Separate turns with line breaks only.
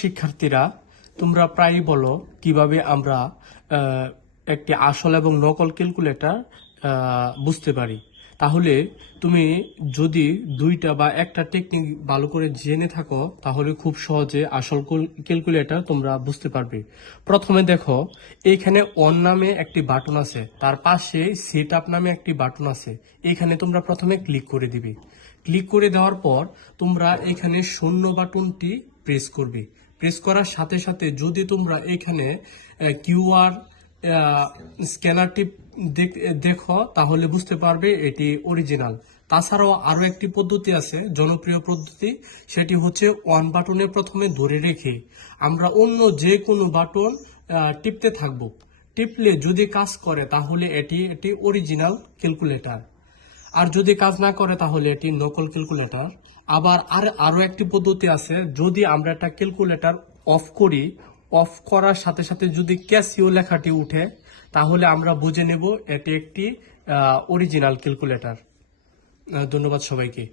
শিক্ষার্থীরা, তোমরা প্রায়ই বলো কীভাবে আমরা একটি আসল এবং নকল ক্যালকুলেটর বুঝতে পারি। তাহলে তুমি যদি দুইটা বা একটা টেকনিক ভালো করে জেনে থাকো, তাহলে খুব সহজে আসল ক্যালকুলেটর তোমরা বুঝতে পারবে। প্রথমে দেখো, এখানে অন নামে একটি বাটন আছে, তার পাশে সেট আপ নামে একটি বাটন আছে। এখানে তোমরা প্রথমে ক্লিক করে দিবে। ক্লিক করে দেওয়ার পর তোমরা এখানে শূন্য বাটনটি প্রেস করবে। প্রেস করার সাথে সাথে যদি তোমরা এখানে কিউআর স্ক্যানারটি দেখো তাহলে বুঝতে পারবে এটি অরিজিনাল তাছাড়াও আরও একটি পদ্ধতি আছে, জনপ্রিয় পদ্ধতি, সেটি হচ্ছে অন বাটনে প্রথমে ধরে রেখে আমরা অন্য যে কোনো বাটন টিপতে থাকব। টিপলে যদি কাজ করে, তাহলে এটি একটি অরিজিনাল ক্যালকুলেটর আর যদি কাজ না করে তাহলে এটি নকল ক্যালকুলেটর। আবার আর আরও একটি পদ্ধতি আছে, যদি আমরা একটা ক্যালকুলেটর অফ করি অফ করার সাথে সাথে যদি ক্যাসিও লেখাটি উঠে, তাহলে আমরা বুঝে নেব এটি একটি অরিজিনাল ক্যালকুলেটর। ধন্যবাদ সবাইকে।